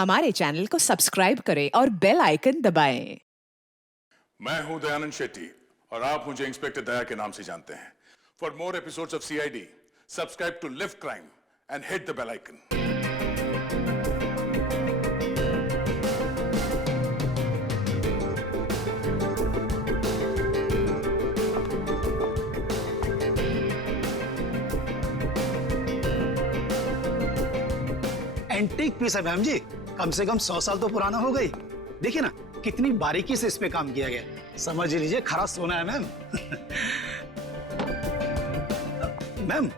हमारे चैनल को सब्सक्राइब करें और बेल आइकन दबाएं। मैं हूं दयानंद शेट्टी और आप मुझे इंस्पेक्टर दया के नाम से जानते हैं। For more episodes of CID, subscribe to lift crime and hit the bell icon. Antique piece है मैम जी, कम से कम 100 साल तो पुराना हो गई। देखिए ना कितनी बारीकी से इस पे काम किया गया, समझ लीजिए खरा सोना है मैम। मैम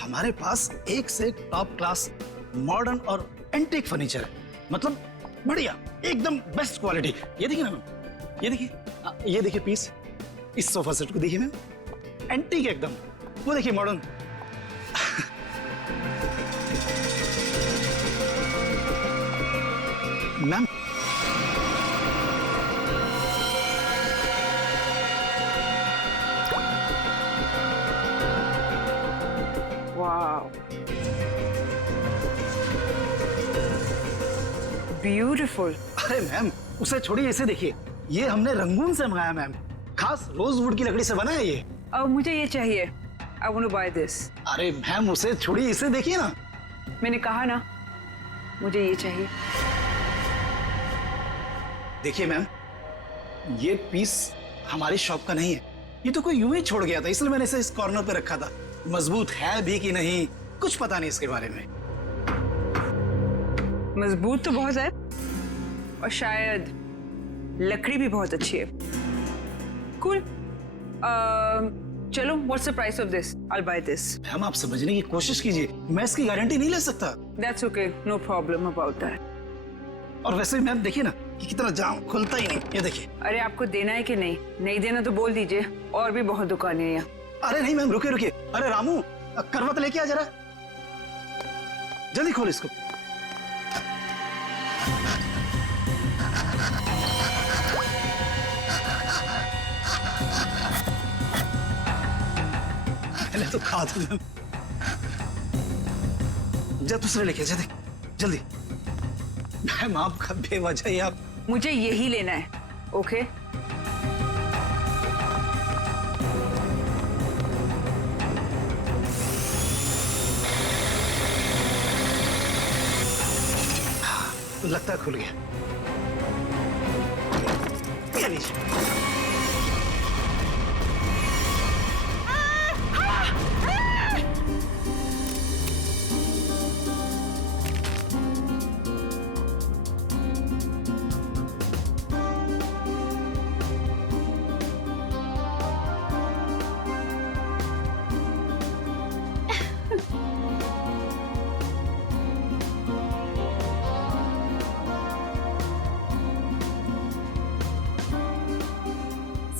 हमारे पास एक से एक टॉप क्लास मॉडर्न और एंटीक फर्नीचर है, मतलब बढ़िया एकदम बेस्ट क्वालिटी। ये देखिए ना मैम, ये देखिए पीस, इस सोफा सेट को देखिए मैम, एंटीक एकदम। वो देखिए मॉडर्न। Ma'am wow, beautiful. अरे मैम उसे छोड़िए, इसे देखिए, ये हमने रंगून से मंगाया मैम, खास रोजवुड की लकड़ी से बना है ये। अब मुझे ये चाहिए, I want to buy this. अरे मैम उसे छोड़िए, इसे देखिए ना। मैंने कहा ना मुझे ये चाहिए। देखिए मैम, ये पीस हमारी शॉप का नहीं है, ये तो कोई यूं ही छोड़ गया था, इसलिए मैंने इसे इस कॉर्नर पे रखा था। मजबूत है भी कि नहीं कुछ पता नहीं इसके बारे में। मजबूत तो बहुत है और शायद लकड़ी भी बहुत अच्छी है। कूल। चलो, what's the price of this? I buy this. Ma'am आप समझने की कोशिश कीजिए, मैं इसकी गारंटी नहीं ले सकता। That's okay, no problem about that. और वैसे भी मैम देखिए ना कि कितना जाम खुलता ही नहीं, ये देखिए। अरे आपको देना है कि नहीं? नहीं देना तो बोल दीजिए, और भी बहुत दुकानें हैं यहाँ। अरे नहीं मैम, रुकिए रुकिए। अरे रामू, करवत लेके आ जरा, जल्दी खोल इसको। मैंने तो कहा था मैम। जा दूसरे लेके जा, देख जल्दी। मैम आपका बेवजह ही आप। मुझे यही लेना है, ओके? लगता है खुल गया। ये लीजिए।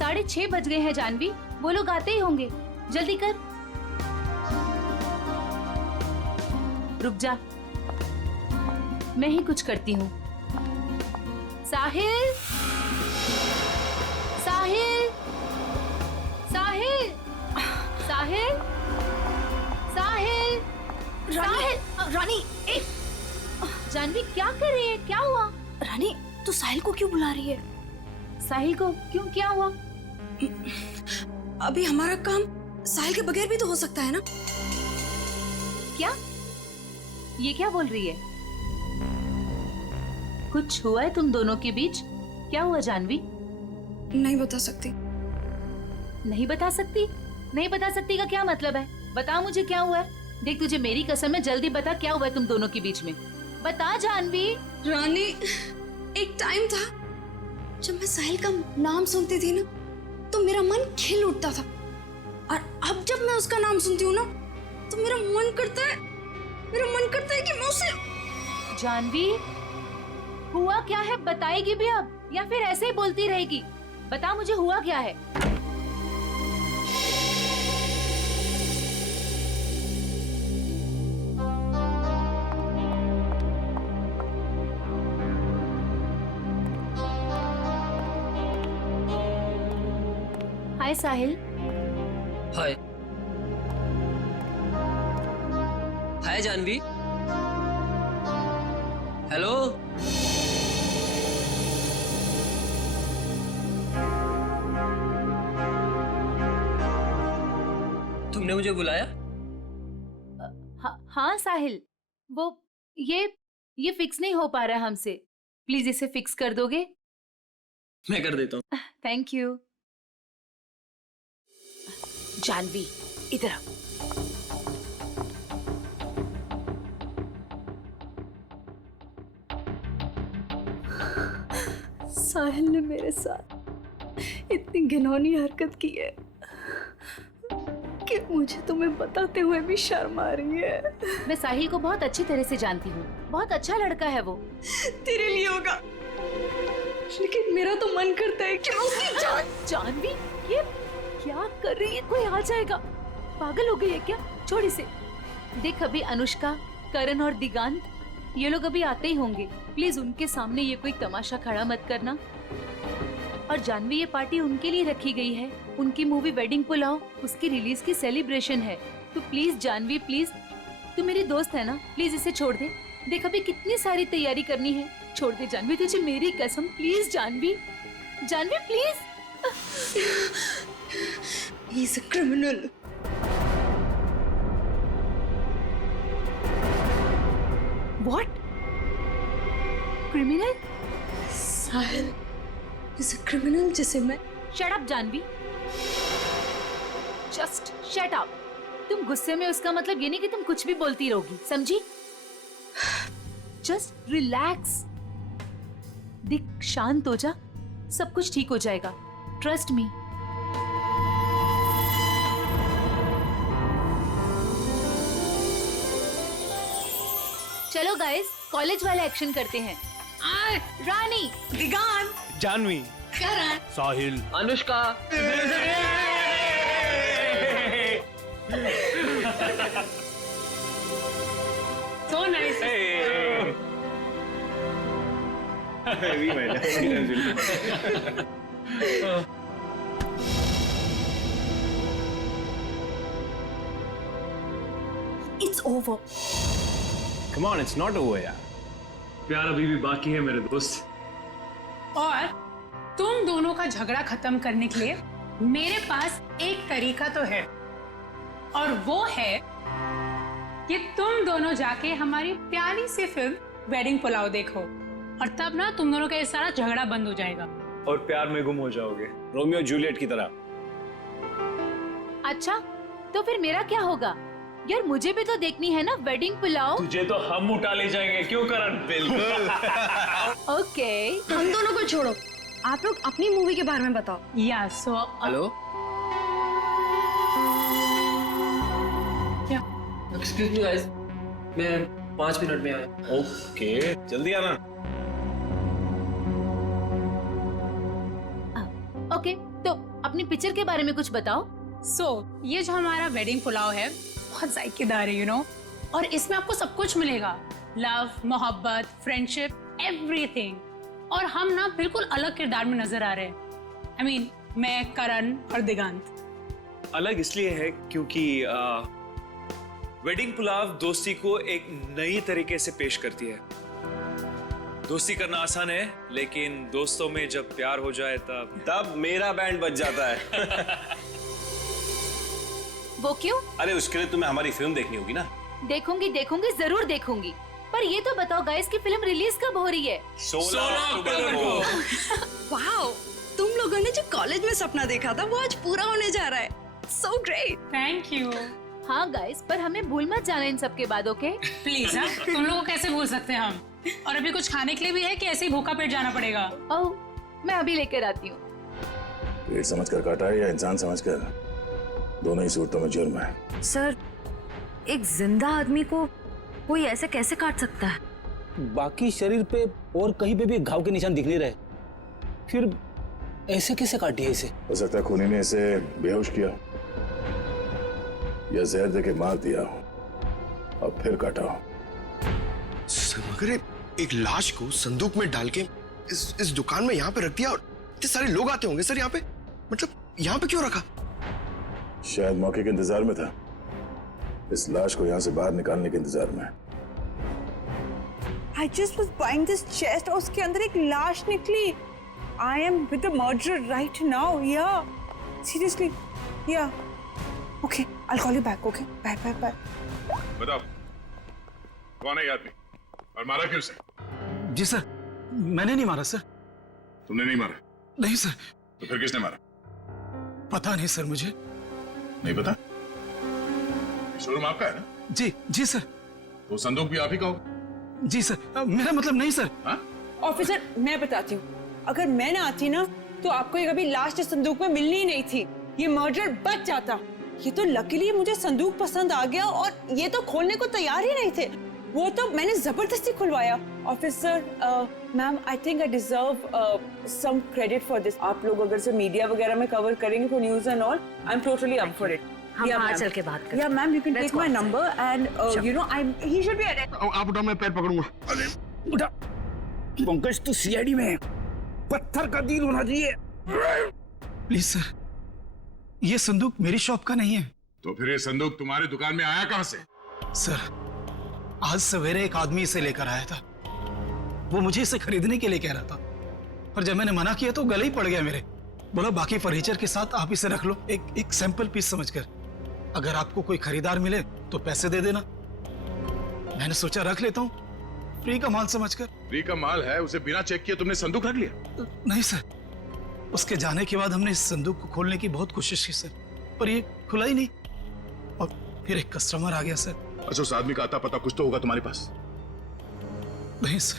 साढ़े 6 बज गए हैं जानवी, वो लोग आते ही होंगे, जल्दी कर। रुक जा, मैं ही कुछ करती हूँ। साहिल, साहिल, साहिल, साहिल, साहिल, साहिल। रानी, जानवी क्या कर रही है? क्या हुआ? रानी तू साहिल को क्यों बुला रही है? साहिल को क्यों? क्या हुआ? अभी हमारा काम साहिल के बगैर भी तो हो सकता है ना? क्या? ये क्या बोल रही है? कुछ हुआ है तुम दोनों के बीच? क्या हुआ जानवी? नहीं बता सकती। नहीं बता सकती? नहीं बता सकती का क्या मतलब है? बता मुझे क्या हुआ है। देख तुझे मेरी कसम है, जल्दी बता क्या हुआ है तुम दोनों के बीच में। बता जानवी। रानी एक टाइम था जब मैं साहिल का नाम सुनती थी ना तो मेरा मन खिल उठता था, और अब जब मैं उसका नाम सुनती हूँ ना तो मेरा मन करता है कि मैं उसे। जानवी हुआ क्या है? बताएगी भी अब या फिर ऐसे ही बोलती रहेगी? बता मुझे हुआ क्या है। हाय साहिल। हाय। हाय जानवी। हेलो। हेलो। तुमने मुझे बुलाया? हाँ साहिल, वो ये फिक्स नहीं हो पा रहा है हमसे। प्लीज इसे फिक्स कर दोगे? मैं कर देता हूँ। Thank you. जानवी इधर आओ। साहिल ने मेरे साथ इतनी घिनौनी हरकत की है कि मुझे तुम्हें बताते हुए भी शर्म आ रही है। मैं साहिल को बहुत अच्छी तरह से जानती हूँ, बहुत अच्छा लड़का है वो। तेरे लिए होगा, लेकिन मेरा तो मन करता है कि मैं उसकी जानवी ये क्या कर रही है? कोई आ जाएगा। पागल हो गई है क्या? छोड़ इसे। देख अभी अनुष्का, करण और दिगांत ये लोग अभी आते ही होंगे। प्लीज उनके सामने ये कोई तमाशा खड़ा मत करना। और जानवी ये पार्टी उनके लिए रखी गई है। उनकी मूवी वेडिंग पुलाव उसकी रिलीज की सेलिब्रेशन है। तो प्लीज जानवी, प्लीज तू मेरी दोस्त है ना, प्लीज इसे छोड़ दे। देख अभी कितनी सारी तैयारी करनी है। छोड़ दे जानवी, तुझे मेरी कसम। Please Janvi, Janvi please. He is a criminal. What? Criminal? Sahil is a criminal जिसे मैं Shut up Janvi. Just shut up। तुम गुस्से में उसका मतलब ये नहीं कि तुम कुछ भी बोलती रहोगी, समझी? Just relax। दिख शांत हो जा, सब कुछ ठीक हो जाएगा। Trust me। चलो गाइस, कॉलेज वाला एक्शन करते हैं। रानी, दिगान, जानवी, करण, साहिल, Anushka. So nice। it's over। come on, it's not over यार। प्यार अभी भी बाकी है मेरे दोस्त। और तुम दोनों का झगड़ा खत्म करने के लिए मेरे पास एक तरीका तो है, और वो है कि तुम दोनों जाके हमारी प्यारी सी फिल्म वेडिंग पुलाव देखो, और तब ना तुम दोनों का ये सारा झगड़ा बंद हो जाएगा। और प्यार में गुम हो जाओगे, रोमियो जूलियट की तरह। अच्छा तो फिर मेरा क्या होगा? यार मुझे भी तो देखनी है ना वेडिंग पुलाव। तुझे तो हम उठा ले जाएंगे, क्यों करण? बिल्कुल। ओके। हम दोनों को छोड़ो, आप लोग अपनी मूवी के बारे में बताओ। या सो हेलो। क्या? एक्सक्यूज मी गाइस, मैं 5 मिनट में आया। ओके, जल्दी आना। ओके तो अपनी पिक्चर के बारे में कुछ बताओ। ये जो हमारा वेडिंग पुलाव है बहुत जायकेदार है, यू नो, और इसमें आपको सब कुछ मिलेगा। लव, मोहब्बत, फ्रेंडशिप, एवरीथिंग। और हम ना बिल्कुल अलग किरदार में नजर आ रहे हैं। I mean, मैं, करण और दिगांत। अलग इसलिए है क्योंकि वेडिंग पुलाव दोस्ती को एक नई तरीके से पेश करती है। दोस्ती करना आसान है, लेकिन दोस्तों में जब प्यार हो जाए तब मेरा बैंड बज जाता है। वो क्यों? अरे उसके लिए तुम्हें हमारी फिल्म देखनी होगी ना। देखूंगी देखूंगी, जरूर देखूंगी। पर ये तो बताओ गाइस की फिल्म रिलीज कब हो रही है? 16 अक्टूबर को। वाओ, तुम लोगों ने जो कॉलेज में सपना देखा था वो आज पूरा होने जा रहा है। So great। Thank you. हाँ गाइस, पर हमें भूल मत जाना इन सब के बाद, ओके? प्लीज हाँ, तुम लोगों को कैसे भूल सकते हैं हम? और अभी कुछ खाने के लिए भी है कि ऐसे ही भूखा पेट जाना पड़ेगा? ओह, मैं अभी लेकर आती हूँ। पेट समझकर काटा है या इंसान समझकर, दोनों ही सूरतों में जुर्म है। सर, एक जिंदा आदमी को कोई ऐसे कैसे काट सकता है? बाकी शरीर पे और कहीं पे भी घाव के निशान दिख नहीं रहे, फिर ऐसे कैसे काटी है इसे? हो सकता है खूनी ने इसे बेहोश किया या जहर देके मार दिया और फिर काटा हो। सर मगर एक लाश को संदूक में डाल के इस दुकान में यहाँ पे रख दिया, और इतने सारे लोग आते होंगे सर यहाँ पे, मतलब यहाँ पे क्यों रखा? शायद मौके के इंतजार में था, इस लाश को यहाँ से बाहर निकालने के इंतजार में। I just was buying this chest और उसके अंदर एक लाश निकली. I am with the murderer right now. Yeah. Seriously. Yeah. Okay. I'll call you back. Okay. Bye. Bye. Bye. बताओ कौन है ये आदमी और मारा क्यों उसे? जी सर, मैंने नहीं मारा सर. तुमने नहीं मारा? नहीं सर. तो फिर किसने मारा? पता नहीं सर, मुझे नहीं पता? शोरूम आपका है ना? जी सर. वो संदूक भी आप ही का होगा? जी सर, मेरा मतलब नहीं सर. हाँ? ऑफिसर, मैं बताती हूँ. अगर मैं ना आती ना तो आपको ये कभी लाश इस संदूक में मिलनी ही नहीं थी. ये मर्डर बच जाता. ये तो लकीली मुझे संदूक पसंद आ गया और ये तो खोलने को तैयार ही नहीं थे. वो तो मैंने जबरदस्ती खुलवाया. Officer, ma'am, I think I deserve some credit for this. आप लोग अगर से मीडिया वगैरह में कवर करेंगे for news and all, I am totally up for it. हम बाहर चल के बात करें. Yeah, ma'am, you can take my number and you know, he should be arrested. आप उठा, मैं पैर पकड़ूंगा. अरे उठा. पंकज, तू सीआईडी में है. पत्थर का दिल होना चाहिए. प्लीज सर, ये संदूक मेरी शॉप का नहीं है. तो फिर ये संदूक तुम्हारी दुकान में आया कहां से? सर, आज सवेरे एक आदमी इसे लेकर आया था. वो मुझे इसे खरीदने के लिए कह रहा था, पर जब मैंने मना किया तो गले ही पड़ गया मेरे. बोला बाकी फर्नीचर के साथ आप इसे रख लो, एक सैंपल पीस समझकर. अगर आपको कोई खरीदार मिले तो पैसे दे देना. मैंने सोचा रख लेता हूँ, फ्री का माल समझकर. फ्री का माल है, उसे बिना चेक किए तुमने संदूक रख लिया? नहीं सर, उसके जाने के बाद हमने इस संदूक को खोलने की बहुत कोशिश की सर, पर ये खुला ही नहीं. और फिर एक कस्टमर आ गया सर. अच्छा, उस आदमी का आता पता कुछ तो होगा तुम्हारे पास? नहीं सर.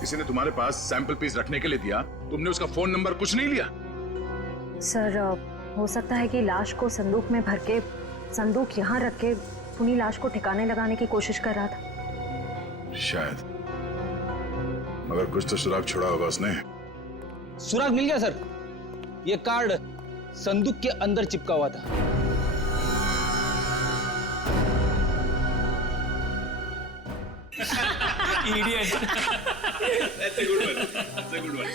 किसी ने तुम्हारे पास सैंपल पीस रखने के लिए दिया, तुमने उसका फोन नंबर कुछ नहीं लिया? सर, हो सकता है कि लाश को संदूक में भर के संदूक यहाँ रख के खूनी लाश को ठिकाने लगाने की कोशिश कर रहा था. शायद, मगर कुछ तो सुराग छोड़ा होगा उसने. सुराग मिल गया सर. ये कार्ड संदूक के अंदर चिपका हुआ था. Idiot. That's a good one. That's a good one.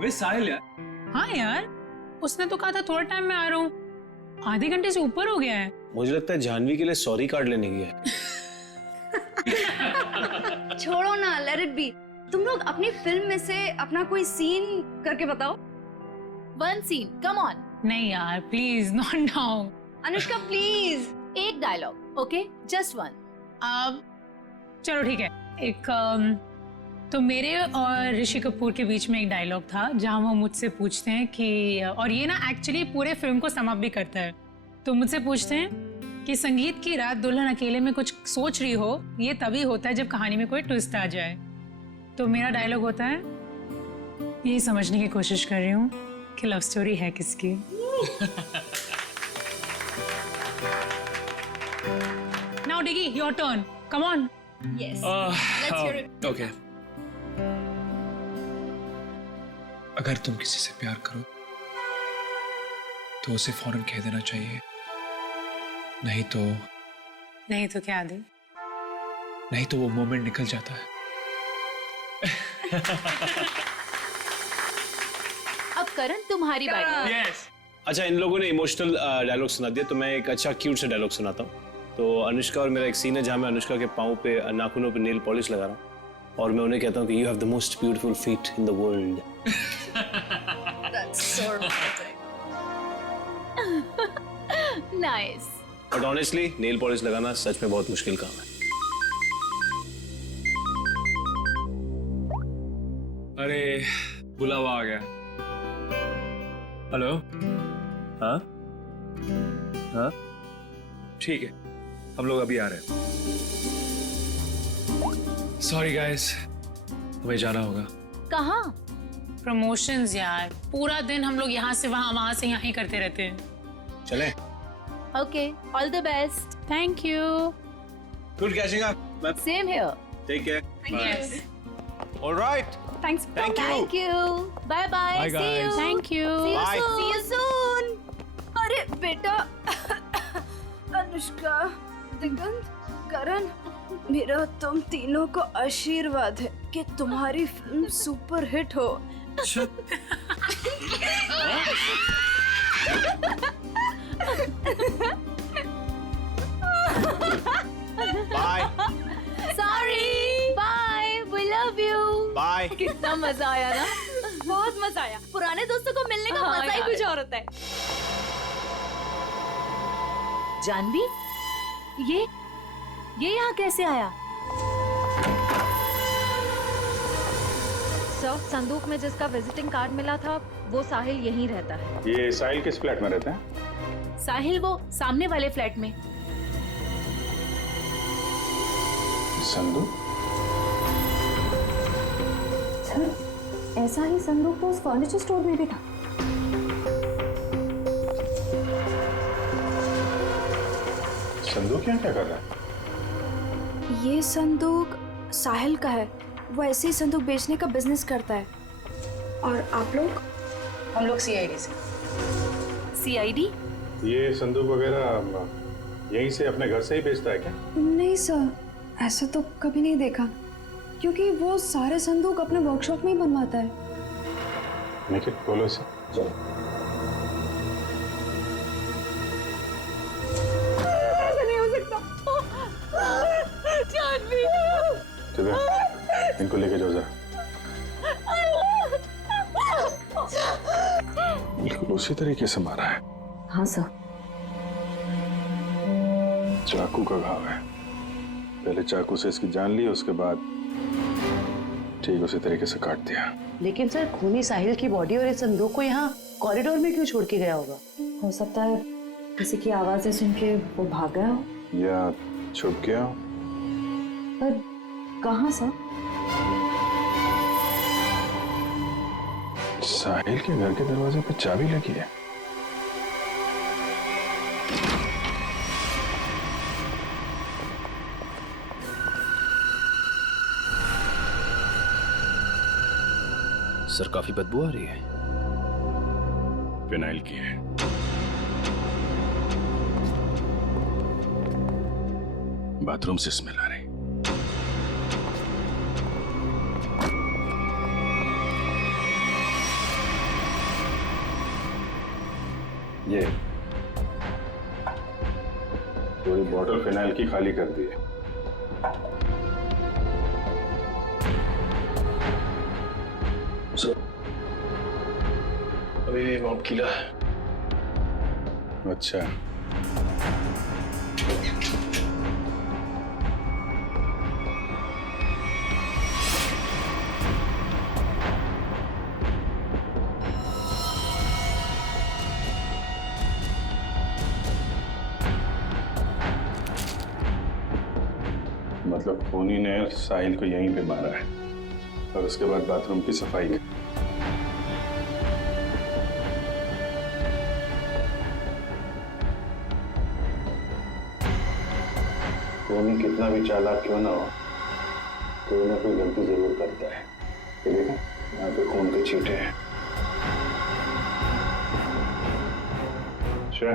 वे साहिल यार. हाँ यार, उसने तो कहा था थोड़ा टाइम में आ रहा हूँ. आधे घंटे से ऊपर हो गया है. मुझे लगता है जानवी के लिए सॉरी कार्ड लेने गया है. छोड़ो ना, लेट इट बी. तुम लोग अपनी फिल्म में से अपना कोई सीन करके बताओ. One scene, come on. नहीं यार, please not now. Anushka please. एक डायलॉग, ओके, जस्ट वन. अब चलो ठीक है. एक तो मेरे और ऋषि कपूर के बीच में एक डायलॉग था जहाँ वो मुझसे पूछते हैं कि, और ये ना एक्चुअली पूरे फिल्म को सम अप भी करता है. तो मुझसे पूछते हैं कि संगीत की रात दुल्हन अकेले में कुछ सोच रही हो, ये तभी होता है जब कहानी में कोई ट्विस्ट आ जाए. तो मेरा डायलॉग होता है, यही समझने की कोशिश कर रही हूँ कि लव स्टोरी है किसकी. Now Diggy, your turn. Come on. Yes. Let's hear it. Okay. अगर तुम किसी से प्यार करो तो उसे फौरन कह देना चाहिए. नहीं तो क्या दे? नहीं तो वो मोमेंट निकल जाता है. अब करण, तुम्हारी बारी. Yes. अच्छा, इन लोगों ने इमोशनल डायलॉग सुना दिया, तो मैं एक अच्छा क्यूट सा डायलॉग सुनाता हूँ. तो अनुष्का और मेरा एक सीन है जहाँ मैं अनुष्का के पाँव पे, नाखूनों पे नेल पॉलिश लगा रहा हूँ और मैं उन्हें कहता हूँ कि you have the most beautiful feet in the world. That's so romantic. Nice. But honestly nail polish लगाना सच में बहुत मुश्किल काम है. अरे बुलावा आ गया. हेलो. हाँ हाँ ठीक है, हम लोग अभी आ रहे हैं. सॉरी गाइस, हमें जाना होगा. कहाँ? प्रमोशंस यार, पूरा दिन हम लोग यहाँ से वहाँ से यहाँ ही करते रहते हैं. चलें? Okay, all the best. Thank you. Good catching up. Same here. Take care. Yes. Alright. Thanks. Thank you. Thank you. Bye bye. Bye, See you. guys. Thank you. Bye. See you soon. अरे बेटा, अनुष्का, दिगंत, करण, मेरा तुम तीनों को आशीर्वाद है कि तुम्हारी फिल्म सुपर हिट हो. बाय। कितना मजा आया ना। बहुत मजा आया। पुराने दोस्तों को मिलने का हाँ मजा ही यार। कुछ और होता है। जानवी, ये यहाँ कैसे आया? सर, संदूक में जिसका विजिटिंग कार्ड मिला था वो साहिल यहीं रहता है। ये साहिल किस फ्लैट में रहते हैं? साहिल वो सामने वाले फ्लैट में। संदूक? सर, ऐसा ही संदूक तो उस फर्नीचर स्टोर में भी था। संदूक यहाँ क्या कर रहा है? ये संदूक साहिल का है। वो ऐसे ही संदूक बेचने का बिजनेस करता है। और आप लोग? हम लोग सीआईडी से। सीआईडी? ये संदूक वगैरह यहीं से अपने घर से ही बेचता है क्या? नहीं सर, ऐसा तो कभी नहीं देखा, क्योंकि वो सारे संदूक अपने वर्कशॉप में ही बनवाता है। मेक इट बोलो इसे। नहीं हो सकता। जानवी, ठीक है, इनको लेके जाओ जरा। बिल्कुल उसी तरीके से मारा है। हाँ सर। चाकू का घाव है। पहले चाकू से इसकी जान ली, उसके बाद ठीक उसी तरीके से काट दिया। लेकिन सर, खूनी साहिल की बॉडी और इस संदूक को यहाँ कॉरिडोर में क्यों छोड़ के गया होगा? हो सकता है किसी की आवाजें सुन के वो भाग गया हो। या छुप गया। पर कहाँ सर? साहिल के घर के दरवाजे पे चाबी लगी है। सर, काफी बदबू आ रही है। फिनाइल की है। बाथरूम से स्मेल आ रही। ये पूरी बॉटल फिनाइल की खाली कर दी है। अभी मॉब किला। अच्छा, मतलब खूनी ने साहिल को यहीं पे मारा है और उसके बाद बाथरूम की सफाई की। खूनी कितना भी चालाक क्यों ना हो, कोई ना कोई गलती जरूर करता है। ये देखो, यहाँ पे खून के छींटे हैं। अच्छा,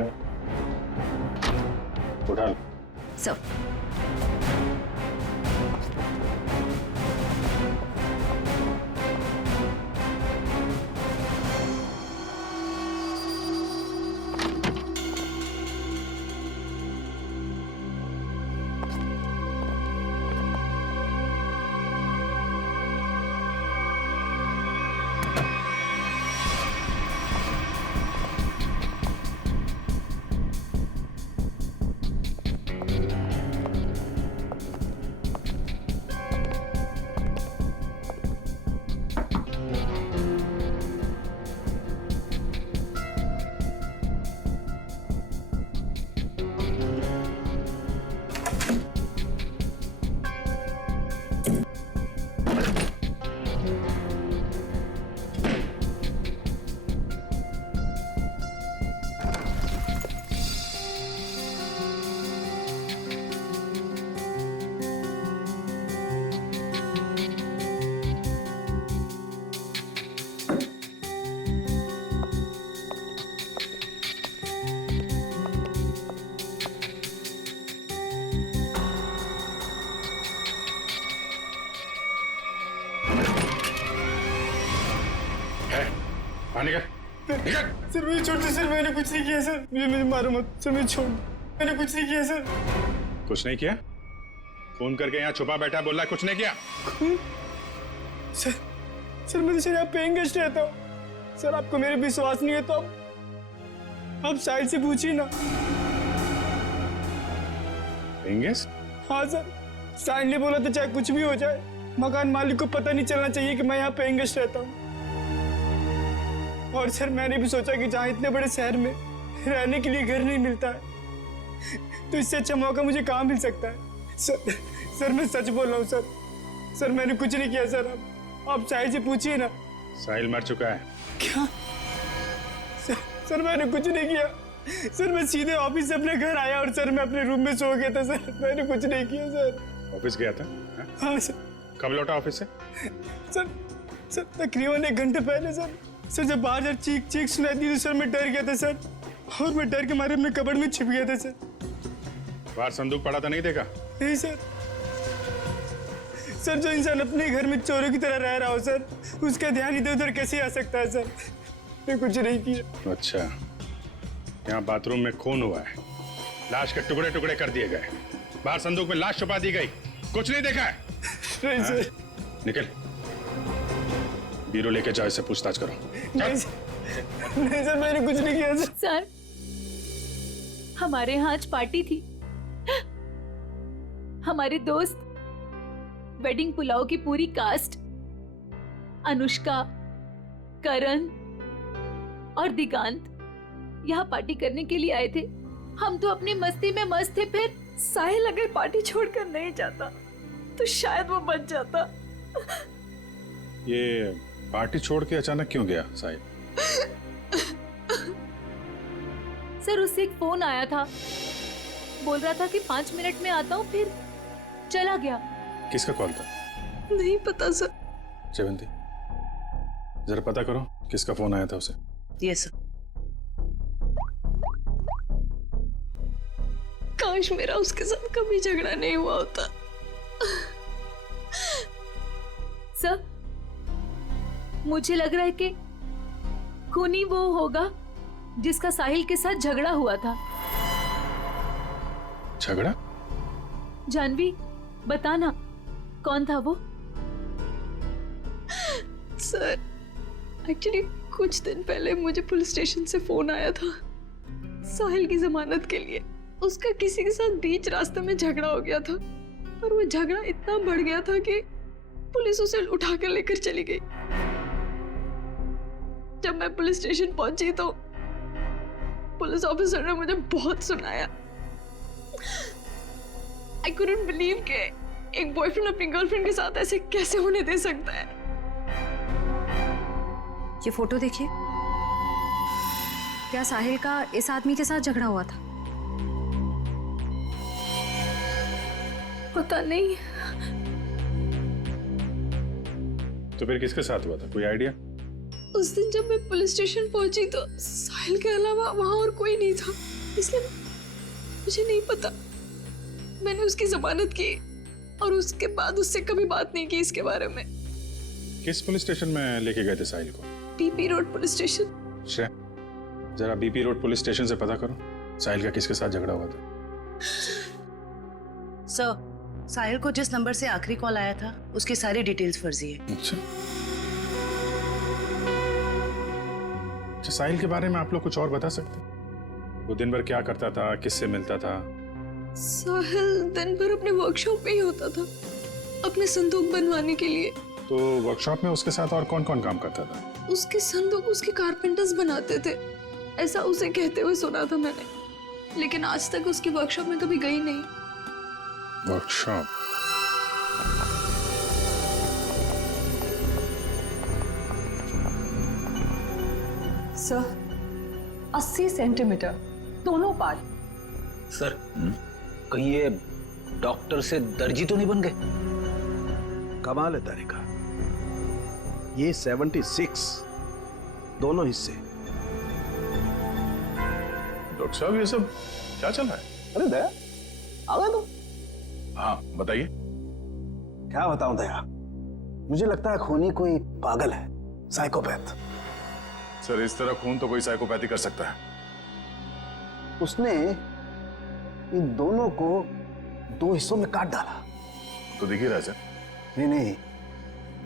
उठा लो। सर, सर मुझे छोड़ दो सर, मैंने कुछ नहीं किया सर, मुझे मारो मत सर, मुझे छोड़ दो, मैंने कुछ नहीं किया सर। कुछ नहीं किया? फोन करके यहाँ छुपा बैठा बोला कुछ नहीं किया? सर सर मैं तो सर यहाँ पेइंग गेस्ट रहता हूँ। सर आपको मेरे विश्वास नहीं है तो आप साहिल से पूछिए ना। Paying guest? हाँ सर, साहिल ने बोला था चाहे कुछ भी हो जाए मकान मालिक को पता नहीं चलना चाहिए कि मैं यहाँ पेइंग गेस्ट रहता हूँ। और सर मैंने भी सोचा कि जहाँ इतने बड़े शहर में रहने के लिए घर नहीं मिलता है तो इससे अच्छा मौका मुझे कहाँ मिल सकता है। सर मैं सच बोल रहा हूँ सर। सर मैंने कुछ नहीं किया सर। आप साहिल से पूछिए ना। साहिल मर चुका है। क्या? सर मैंने कुछ नहीं किया सर। मैं सीधे ऑफिस से अपने घर आया और सर मैं अपने रूम में सो गया था सर। मैंने कुछ नहीं किया सर। ऑफिस गया था? हाँ सर। कब लौटा ऑफिस से? सर तकरीबन 1 घंटे पहले सर। सर जब बाहर जब चीख सुनाई दी तो सर मैं डर गया था सर। और मैं डर के मारे अपने कबर्ड में छिप गया था सर। बाहर संदूक पड़ा था, नहीं देखा? नहीं सर। सर जो इंसान अपने घर में चोरों की तरह रह रहा हो सर उसका ध्यान इधर उधर कैसे आ सकता है सर। मैं कुछ नहीं किया। अच्छा, यहाँ बाथरूम में खून हुआ है, लाश के टुकड़े टुकड़े कर दिए गए, बाहर संदूक में लाश छुपा दी गई, कुछ नहीं देखा है? नहीं सर। निकल, बीरो लेके जाओ, इससे पूछताछ करो। नहीं सर मैंने कुछ नहीं किया सर। सर हमारे यहाँ आज पार्टी थी। हमारे दोस्त वेडिंग पुलाव की पूरी कास्ट अनुष्का, करण और दिगांत यहाँ पार्टी करने के लिए आए थे। हम तो अपनी मस्ती में मस्त थे। फिर साहिल अगर पार्टी छोड़कर नहीं जाता तो शायद वो बच जाता। ये पार्टी छोड़ के अचानक क्यों गया साहिल? सर उससे एक फोन आया था, बोल रहा था कि 5 मिनट में आता हूँ, फिर चला गया। किसका कॉल था? नहीं पता सर। सेवंती, जरा पता करो किसका फोन आया था उसे। Yes sir. काश मेरा उसके साथ कभी झगड़ा नहीं हुआ होता। सर मुझे लग रहा है कि खूनी वो होगा जिसका साहिल के साथ झगड़ा हुआ था। झगड़ा? जानवी बताना कौन था वो? सर एक्चुअली कुछ दिन पहले मुझे पुलिस स्टेशन से फोन आया था साहिल की जमानत के लिए। उसका किसी के साथ बीच रास्ते में झगड़ा हो गया था और वो झगड़ा इतना बढ़ गया था कि पुलिस उसे उठाकर लेकर चली गई। जब मैं पुलिस स्टेशन पहुंची तो पुलिस ऑफिसर ने मुझे बहुत सुनाया। आई कुडंट बिलीव कि एक बॉयफ्रेंड अपनी गर्लफ्रेंड के साथ ऐसे कैसे होने दे सकता है। ये फोटो देखिए। क्या साहिल का इस आदमी के साथ झगड़ा हुआ था? पता नहीं। तो फिर किसके साथ हुआ था, कोई आइडिया? उस दिन जब मैं पुलिस स्टेशन पहुंची तो साहिल के अलावा वहां और कोई नहीं था, इसलिए मुझे नहीं पता। मैंने उसकी जमानत की और उसके बाद उससे कभी बात नहीं की इसके बारे में। किस पुलिस स्टेशन में लेके गए थे साहिल को? BP road police station. Shreya, जरा बीपी रोड पुलिस स्टेशन से पता करो साहिल का किसके साथ झगड़ा हुआ था। सर साहिल को जिस नंबर से आखिरी कॉल आया था उसकी सारी डिटेल्स फर्जी है। अच्छा, साहिल के बारे में आप लोग कुछ और बता सकते हैं? वो दिन भर क्या करता था, किससे मिलता था? साहिल दिन भर अपने वर्कशॉप में ही होता था अपने संदूक बनवाने के लिए। तो वर्कशॉप में उसके साथ और कौन कौन काम करता था? उसके संदूक उसके कारपेंटर्स बनाते थे, ऐसा उसे कहते हुए सुना था मैंने, लेकिन आज तक उसकी वर्कशॉप में कभी गई नहीं। वर्कशॉप? सर 80 सेंटीमीटर दोनों पार्ट। सर कहीं ये डॉक्टर से दर्जी तो नहीं बन गए? कमाल है तारिका, ये 76 दोनों हिस्से। डॉक्टर साहब ये सब क्या चल रहा है? अरे दया आ गए तुम? हाँ बताइए। क्या बताऊं दया, मुझे लगता है खूनी कोई पागल है, साइकोपैथ। सर इस तरह खून तो कोई साइकोपैथी कर सकता है। उसने इन दोनों को 2 हिस्सों में काट डाला। तो दिख ही रहा है सर। नहीं,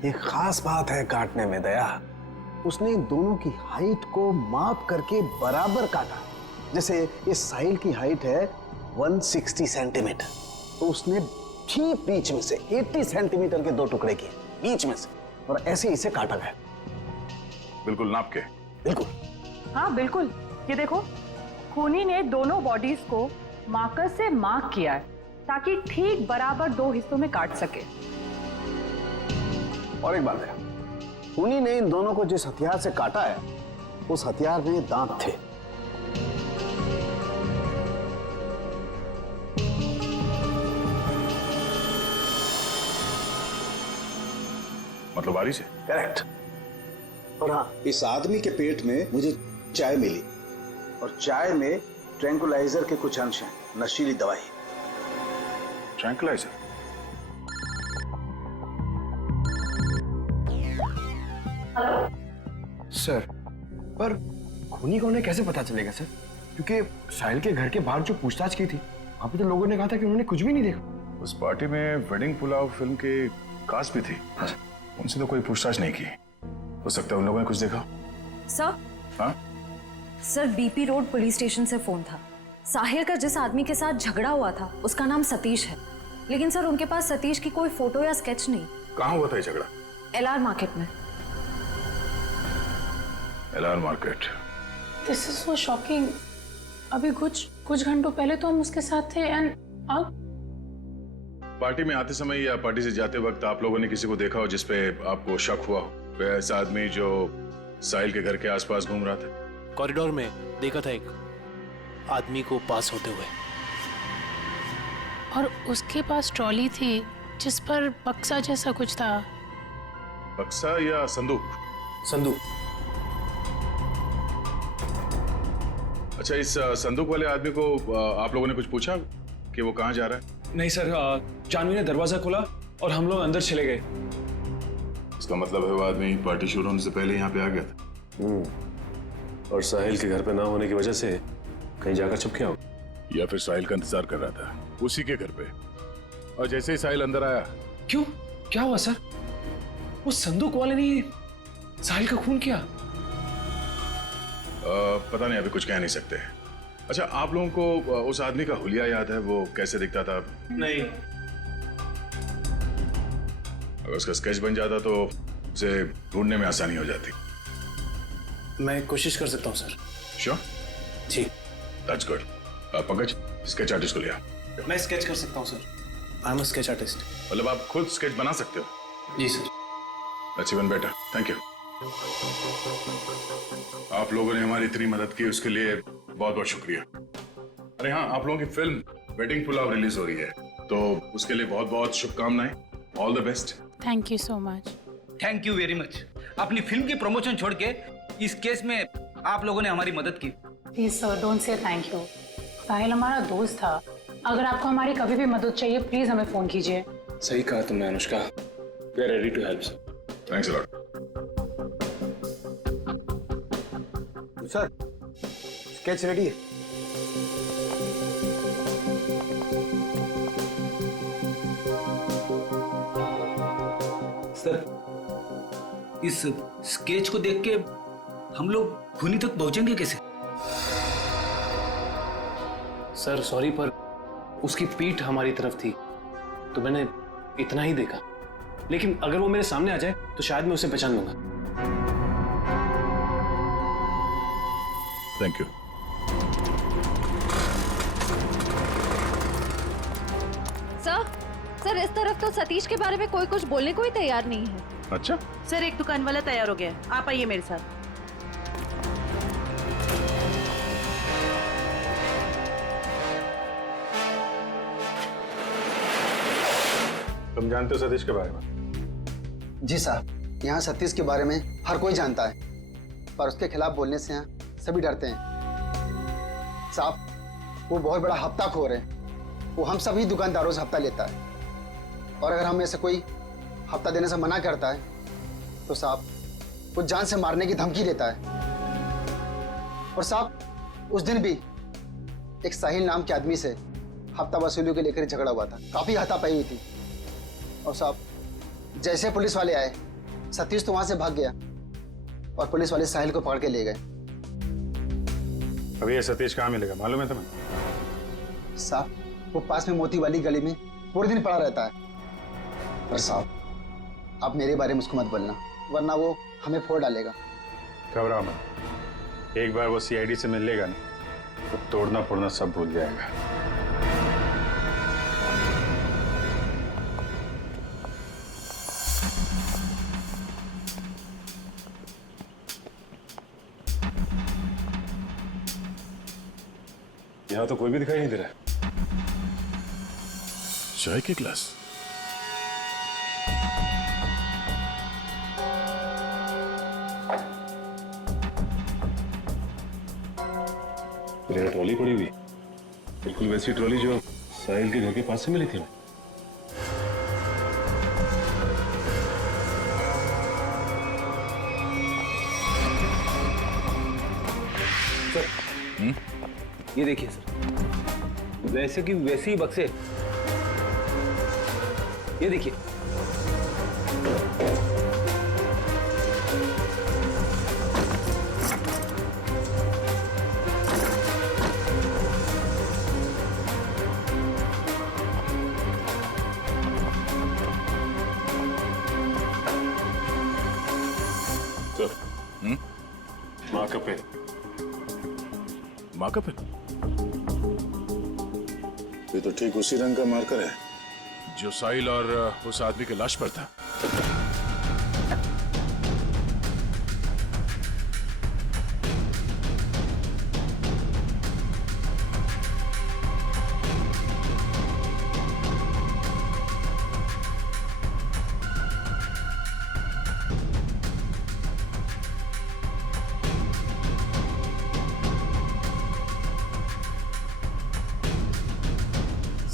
एक खास बात है काटने में दया, उसने इन दोनों की हाइट को माप करके बराबर काटा। जैसे इस साहिल की हाइट है 160 सेंटीमीटर, तो उसने ठीक बीच में से 80 सेंटीमीटर के 2 टुकड़े किए बीच में से, और ऐसे इसे काटा गया। बिल्कुल नाप के? बिल्कुल। हाँ बिल्कुल, ये देखो खूनी ने दोनों बॉडीज को मार्कर से मार्क किया है ताकि ठीक बराबर 2 हिस्सों में काट सके। और एक बात है, खूनी ने इन दोनों को जिस हथियार से काटा है उस हथियार में दांत थे। मतलब बारी से? करेक्ट। और हाँ, इस आदमी के पेट में मुझे चाय मिली, और चाय में ट्रैंकुलाइजर के कुछ अंश हैं, नशीली दवाई। ट्रैंकुलाइजर? सर, पर खूनी को उन्हें कैसे पता चलेगा सर? क्योंकि साहिल के घर के बाहर जो पूछताछ की थी, वहां पे तो लोगों ने कहा था कि उन्होंने कुछ भी नहीं देखा। उस पार्टी में वेडिंग पुलाव फिल्म के कास्ट भी थी। हाँ। उनसे तो कोई पूछताछ नहीं की। हो सकता है उन लोगों ने कुछ देखा। सर? हाँ? Sir, BP road police station से फोन था। साहिल का जिस आदमी के साथ झगड़ा हुआ था उसका नाम सतीश है, लेकिन सर उनके पास सतीश की कोई फोटो या स्केच नहीं। कहाँ हुआ था ये झगड़ा? LR मार्केट में। LR market? This is so shocking. अभी कुछ घंटों पहले तो हम उसके साथ थे, एंड अब पार्टी में आते समय या पार्टी से जाते वक्त आप लोगों ने किसी को देखा हो जिसपे आपको शक हुआ हो? वह ऐसा आदमी जो साहिल के घर के आसपास घूम रहा था? कॉरिडोर में देखा था एक आदमी को पास होते हुए, और उसके पास ट्रॉली थी जिस पर बक्सा जैसा कुछ था। बक्सा या संदूक? संदूक। अच्छा, इस संदूक वाले आदमी को आप लोगों ने कुछ पूछा कि वो कहाँ जा रहा है? नहीं सर, जानवी ने दरवाजा खोला और हम लोग अंदर चले गए। इसका मतलब है वो आदमी पार्टी शुरू होने से पहले यहाँ पे आ गया था। और साहिल के घर पे ना होने की वजह से कहीं जाकर छुप गया हो, या फिर साहिल का इंतजार कर रहा था उसी के घर पे, और जैसे ही साहिल अंदर आया। क्यों? क्या हुआ सर? वो संदूक वाले ने साहिल का खून किया? पता नहीं, अभी कुछ कह नहीं सकते। अच्छा, आप लोगों को उस आदमी का हुलिया याद है? वो कैसे दिखता था? नहीं। अगर उसका स्केच बन जाता तो उसे ढूंढने में आसानी हो जाती। मैं कोशिश कर सकता हूँ सर। श्योर? जी। That's good. Pankaj, sketch artist को लिया। मैं स्केच कर सकता हूँ sir. I am a sketch artist. मतलब आप खुद स्केच बना सकते हो? जी sir. That's even better, thank you. आप लोगों ने हमारी इतनी मदद की, उसके लिए बहुत बहुत शुक्रिया। अरे हाँ, आप लोगों की फिल्म वेडिंग पुलाव रिलीज हो रही है, तो उसके लिए बहुत बहुत शुभकामनाएं। All the best. Thank you so much. Thank you very much. अपनी फिल्म की प्रमोशन छोड़ के इस केस में आप लोगों ने हमारी मदद की। Please sir, don't say thank you. Sahil हमारा दोस्त था। अगर आपको हमारी कभी भी मदद चाहिए, प्लीज हमें फोन कीजिए। सही कहा तुमने Anushka. We are ready to help sir. Thanks a lot. Sir, sketch ready है। सर, इस स्केच को देख के हम लोग खूनी तक पहुंचेंगे कैसे? सर सॉरी, पर उसकी पीठ हमारी तरफ थी तो मैंने इतना ही देखा, लेकिन अगर वो मेरे सामने आ जाए तो शायद मैं उसे पहचान लूंगा। Thank you. सर, इस तरफ तो सतीश के बारे में कोई कुछ बोलने को ही तैयार नहीं है। अच्छा सर, एक दुकान वाला तैयार हो गया है, आप आइए मेरे साथ। तुम जानते हो सतीश के बारे में? जी साहब, यहाँ सतीश के बारे में हर कोई जानता है, पर उसके खिलाफ बोलने से यहाँ सभी डरते हैं। साहब, वो बहुत बड़ा हफ्ताखोर है। वो हम सभी दुकानदारों से हफ्ता लेता है, और अगर हम में से कोई हफ्ता देने से मना करता है तो साहब वो जान से मारने की धमकी देता है। और साहब, उस दिन भी एक साहिल नाम के आदमी से हफ्ता वसूली को लेकर झगड़ा हुआ था, काफी हाथापाई हुई थी। और साहब, जैसे पुलिस वाले आए सतीश तो वहां से भाग गया और पुलिस वाले साहिल को पकड़ के ले गए। अभी ये सतीश कहाँ मिलेगा मालूम है तुम्हें? साहब, वो पास में मोती वाली गली में पूरे दिन पड़ा रहता है। पर साहब, आप मेरे बारे में उसको मत बोलना, वरना वो हमें फोड़ डालेगा। घबराओ मत, एक बार वो सीआईडी से मिल लेगा ना तो तोड़ना फोड़ना सब भूल जाएगा। यहाँ तो कोई भी दिखाई नहीं दे रहा। चाय के ग्लास। मेरी ट्रॉली पड़ी हुई, बिल्कुल वैसी ट्रॉली जो साहिल के घर के पास से मिली थी। सर, ये देखिए सर, वैसे की वैसे ही बक्से, ये देखिए। माँ का पेन। माँ का पेन? ये तो ठीक उसी रंग का मार्कर है जो साहिल और उस आदमी के लाश पर था।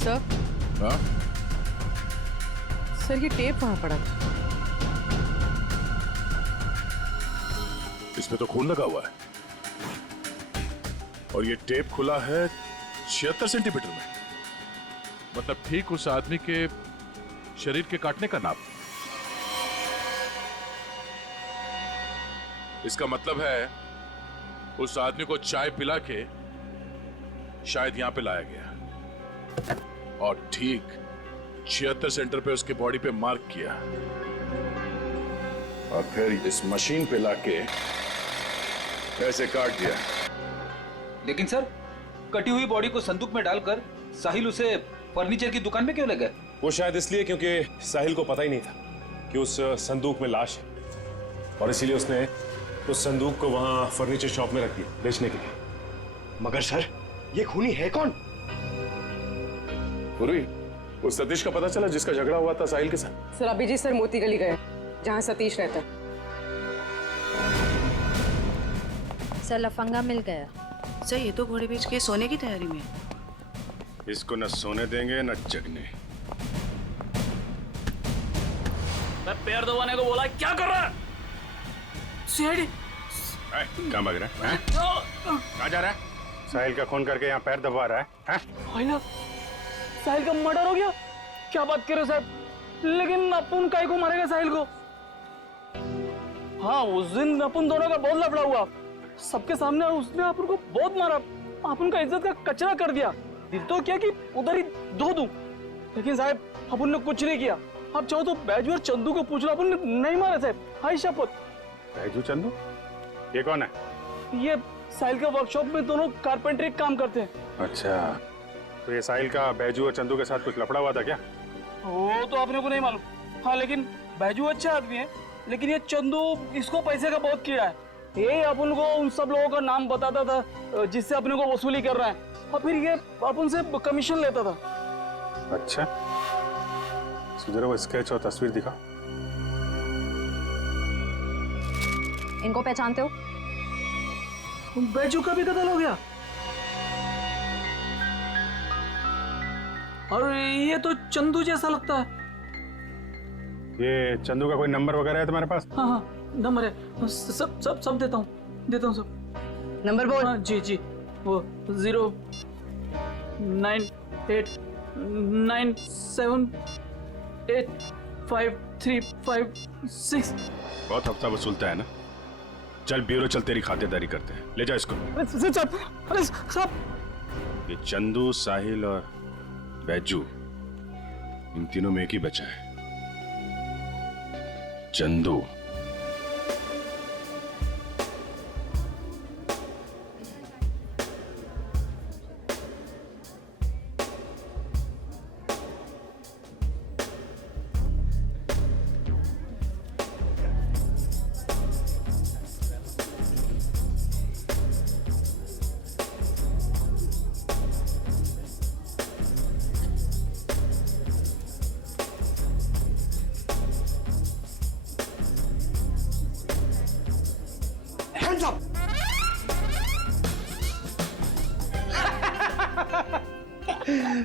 सर, हाँ? सर ये टेप वहां पड़ा था। इसमें तो खून लगा हुआ है और ये टेप खुला है 76 सेंटीमीटर में, मतलब ठीक उस आदमी के शरीर के काटने का नाप। इसका मतलब है उस आदमी को चाय पिला के शायद यहां पे लाया गया और ठीक 76 सेंटर पे उसके बॉडी पे मार्क किया और फिर इस मशीन पे लाके ऐसे काट दिया। लेकिन सर, कटी हुई बॉडी को संदूक में डालकर साहिल उसे फर्नीचर की दुकान में क्यों ले गए? वो शायद इसलिए क्योंकि साहिल को पता ही नहीं था कि उस संदूक में लाश है और इसीलिए उसने उस संदूक को वहां फर्नीचर शॉप में रख दिया बेचने के लिए। मगर सर, ये खूनी है कौन? पूर्वी, उस सतीश का पता चला जिसका झगड़ा हुआ था साहिल के साथ? सर अभी जी सर मोती गली गए जहाँ सतीश रहता है। सर लफंगा मिल गया। सर ये तो घोड़े बेच के सोने की तैयारी में है। इसको न सोने देंगे न जगने। मैं पैर दबाने को बोला, क्या कर रहा है? सीआईडी। कहाँ भाग रहा है? कहाँ जा रहा है? साहिल का खून करके यहाँ पैर दबा रहा है? भाई साहिल का मर्डर हो गया? क्या बात कर रहे हो साहब? लेकिन अपन काहे को मारेगा साहिल को? हाँ, उस दिन अपन दोनों का बहुत लफड़ा हुआ, सबके सामने उसने अपन को बहुत मारा, अपन का इज्जत का कचरा कर दिया। दिल तो क्या कि उधर ही धो दूं, लेकिन साहब अपन ने कुछ नहीं किया। आप चाहो तो बैजू और चंदू को पूछ लो, अपन ने नहीं मारा साहब, हाय शपथ। बैजू चंदू? ये कौन है? ये साहिल के वर्कशॉप में दोनों कारपेंटरी काम करते हैं। अच्छा, तो ये साहिल का बैजू और चंदू के साथ कुछ लफड़ा हुआ था क्या? वो तो अपने को नहीं मालूम। हाँ, लेकिन बैजू अच्छा आदमी है, लेकिन ये चंदू इसको पैसे का बहुत कीड़ा है। ये अपन को उन सब लोगों का नाम बताता था जिससे अपने को वसूली कर रहा है, और फिर ये अपन से कमीशन लेता था। अच्छा, जरा वो स्केच और तस्वीर दिखा। इनको पहचानते हो? बैजू का भी कत्ल हो गया? और ये तो चंदू जैसा लगता है। ये चंदू का कोई नंबर वगैरह है तुम्हारे पास? हाँ हाँ, नंबर है, सब देता हूँ सब। नंबर बोल। हाँ जी जी, वो 0988978 5356। बहुत हफ्ता वसूलता है ना। चल ब्यूरो चल, तेरी खातिरदारी करते हैं। ले जा इसको। अरे साहब, ये चंदू, साहिल और बैजू, इन तीनों में एक ही बचा है, चंदू।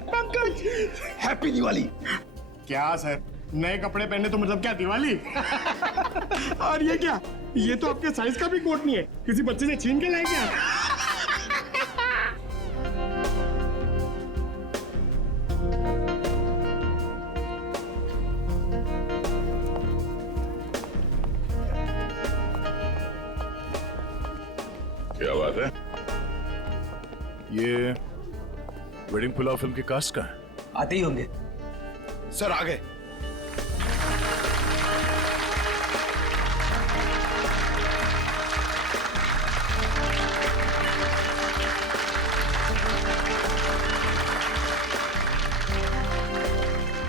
पंकज, हैप्पी दिवाली। क्या सर, नए कपड़े पहने तो मतलब क्या दिवाली? और ये क्या, ये तो आपके साइज का भी कोट नहीं है, किसी बच्चे से छीन के लाए क्या? क्या बात है? ये वेडिंग पुलाव फिल्म के कास्ट का है? आते ही होंगे सर। आ गए।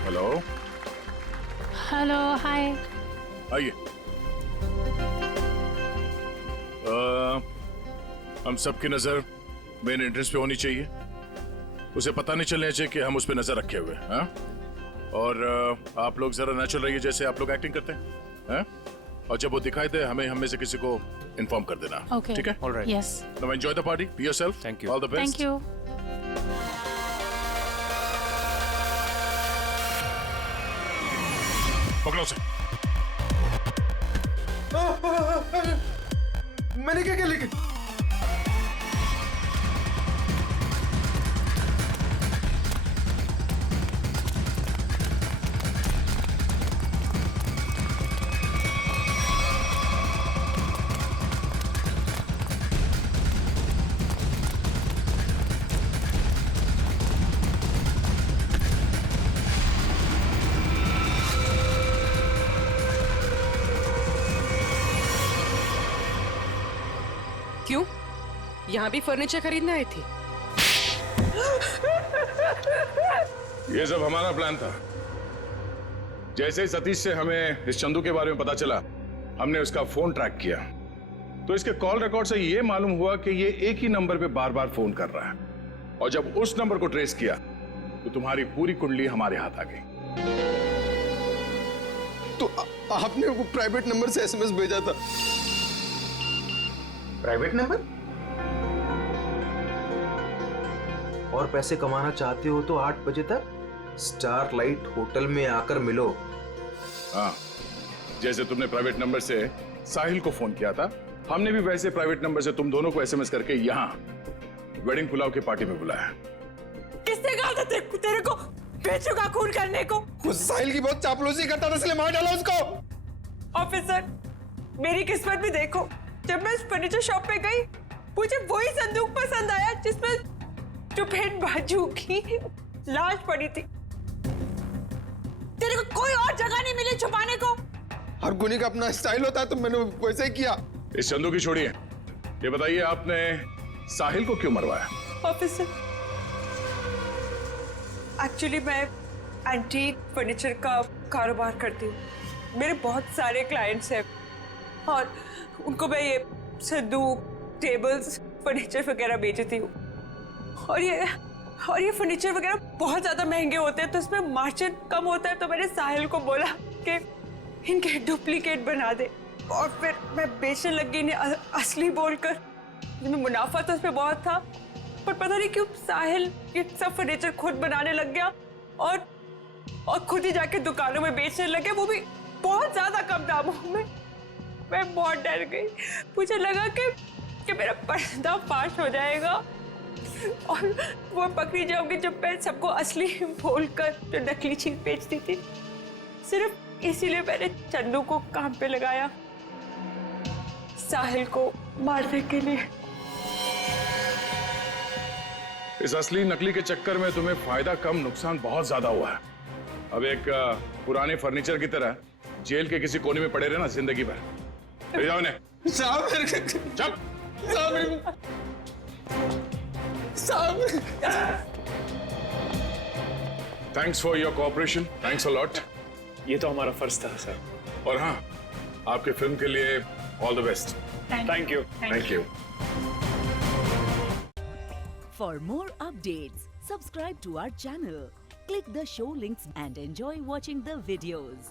हेलो। हेलो, हाय। आइए। हम सबकी नजर मेन एंट्रेंस पे होनी चाहिए। उसे पता नहीं चलना चाहिए कि हम उस पर नजर रखे हुए हैं, हाँ? और आप लोग जरा नेचुरल रहिए, जैसे आप लोग एक्टिंग करते हैं, हाँ? और जब वो दिखाई दे हमें हम में से किसी को इन्फॉर्म कर देना। Okay. ठीक है? Alright. Yes. Now enjoy the party. Be yourself. Thank you. All the best. Thank you. पकड़ो उसे। मैंने क्या किया लेकिन? क्यों? यहाँ भी फर्नीचर खरीदने आई थी? ये सब हमारा प्लान था। जैसे ही सतीश से हमें इस चंदू के बारे में पता चला, हमने उसका फोन ट्रैक किया, तो इसके कॉल रिकॉर्ड से ये मालूम हुआ कि ये एक ही नंबर पे बार बार फोन कर रहा है। और जब उस नंबर को ट्रेस किया तो तुम्हारी पूरी कुंडली हमारे हाथ आ गई। तो आपने वो प्राइवेट नंबर से एसएमएस भेजा था? Private number? और पैसे कमाना चाहते हो तो 8 बजे तक स्टारलाइट होटल में आकर मिलो। हाँ, जैसे तुमने प्राइवेट नंबर से साहिल को फोन किया था, हमने भी वैसे प्राइवेट नंबर से तुम दोनों को एसएमएस करके यहाँ वेडिंग पुलाव की पार्टी में बुलाया। किसने कहा था तेरे को बेचू का खून करने को? वो साहिल की बहुत चापलूसी करता था, इसलिए मार डाला उसको। ऑफिसर, मेरी किस्मत भी देखो, जब मैं इस फर्नीचर शॉप पे गई, मुझे वही संदूक पसंद आया जिसमें चुपेट बाजू की लाश पड़ी थी। तेरे को कोई और जगह नहीं मिली छुपाने को? हर गुनी का अपना स्टाइल होता है, तो मैंने वैसे ही किया। इस चंदू की छोड़िए, ये बताइए आपने साहिल को क्यों मरवाया? ऑफिसर, एक्चुअली मैं एंटीक फर्नीचर का कारोबार करती हूँ। मेरे बहुत सारे क्लाइंट्स हैं और उनको मैं ये संदूक, टेबल्स, फर्नीचर वगैरह बेचती हूँ। और ये फर्नीचर वगैरह बहुत ज़्यादा महंगे होते हैं, तो इसमें मार्जिन कम होता है। तो मैंने साहिल को बोला कि इनके डुप्लीकेट बना दे, और फिर मैं बेचने लगी इन्हें असली बोलकर। जिसमें मुनाफा तो उसमें बहुत था, पर पता नहीं क्यों साहिल ये सब फर्नीचर खुद बनाने लग गया और खुद ही जाके दुकानों में बेचने लगे, वो भी बहुत ज़्यादा कम दामों में। मैं बहुत डर गई, मुझे लगा कि मेरा पर्दाफाश हो जाएगा और वो पकड़ी जाऊंगी जब मैं सबको असली बोलकर जो नकली चीज बेचती थी। सिर्फ इसीलिए मैंने चंदू को काम पे लगाया, साहिल को मारने के लिए। इस असली नकली के चक्कर में तुम्हें फायदा कम नुकसान बहुत ज्यादा हुआ है। अब एक पुराने फर्नीचर की तरह जेल के किसी कोने में पड़े रहना जिंदगी भर। ले जाओ इन्हें। Thanks for your cooperation, thanks a lot. ये तो हमारा फर्ज था सर। और हाँ, आपके फिल्म के लिए all the best. Thank you. Thank you. For more updates, subscribe to our channel, click the show links and enjoy watching the videos.